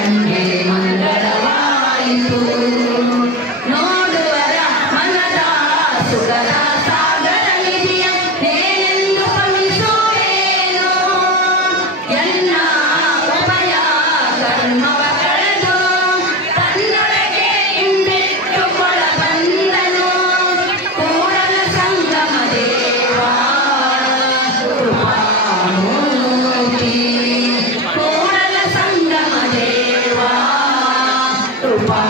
ಕಣ್ಣೆ ಮಂಗಳವಾಯಿತು ನೋಡುವರ ಮನದ ಸುಖದ ಸಾಗರ ನಿಧಿಯ ಏನೆಂದು ಕಲಿಸುವೇನೋ ಎನ್ನ ಉಭಯ ಕರ್ಮವ ಕಳೆದು ತನ್ನೊಳಗೆ ಇಂಬಿಟ್ಟುಕೊಳ ಬಂದನು ಕೂಡಲ ಸಂಗಮ ದೇವಾ ಕೃಪಾಮೂರ್ತಿ ಕೂಡಲ ಸಂಗಮ ದೇವಾ ಕೃಪಾ